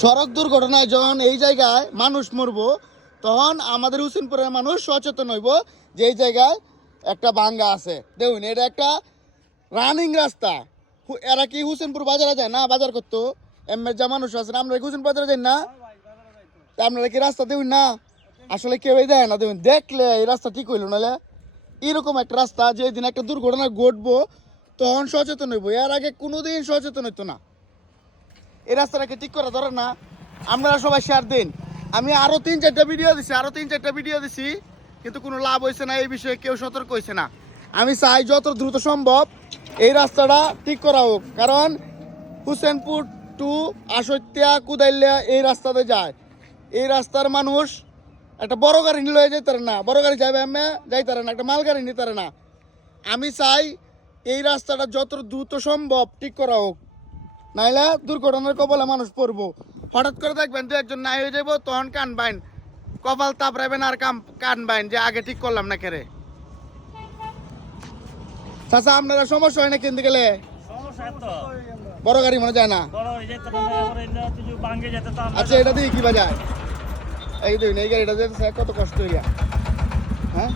সড়ক দুর্ঘটনায় যখন এই জায়গায় মানুষ মরবো তখন আমাদের হুসেনপুরের মানুষ সচেতন হইব যে এই জায়গায় একটা ভাঙ্গা আছে। দেখুন এটা একটা রানিং রাস্তা। এরা কি হুসেনপুর বাজারে যায় না বাজার করতো? এমএর যা মানুষ আছে আমরা কি হুসেন বাজারে যাই না? আপনারা কি রাস্তা দেখুন না? আসলে কেউই দেয় না। দেখুন দেখলে এই রাস্তা ঠিক হইল নাহলে এরকম একটা রাস্তা যেদিন একটা দুর্ঘটনা ঘটবো তখন সচেতন হইব, এর আগে কোনোদিন সচেতন হইতো না। এই রাস্তাটাকে ঠিক করা ধরেন না, আপনারা সবাই শেয়ার দিন। আমি আরো 3-4টা ভিডিও দিছি কিন্তু কোনো লাভ হয়েছে না, এই বিষয়ে কেউ সতর্ক হয়েছে না। আমি চাই যত দ্রুত সম্ভব এই রাস্তাটা ঠিক করা হোক, কারণ হুসেনপুর টু আশত্যা কুদাইলিয়া এই রাস্তাতে যায়। এই রাস্তার মানুষ একটা বড় গাড়ি নিয়ে যেতে পারে না, বড় গাড়ি যাবে আমি যাইতে পারে না, একটা মাল গাড়ি নিতে পারে না। আমি চাই এই রাস্তাটা যত দ্রুত সম্ভব ঠিক করা হোক, নাইলে দুর্ঘটনার কবলে মানুষ পড়বো। হঠাৎ করে দেখবেন দু একজন নাই হয়ে যাবো, তখন কানবাইন, কপাল তাপড়াবেন আর কানবাইন যে আগে ঠিক করলাম না কেরে। চাচা আপনারা সমস্যা হয় না কিনতে গেলে? বড় গাড়ি মনে যায় না। আচ্ছা এটা দিয়ে কি বাজায়? এই দেখুন এই গাড়িটা যেতে কত কষ্ট হইয়া। হ্যাঁ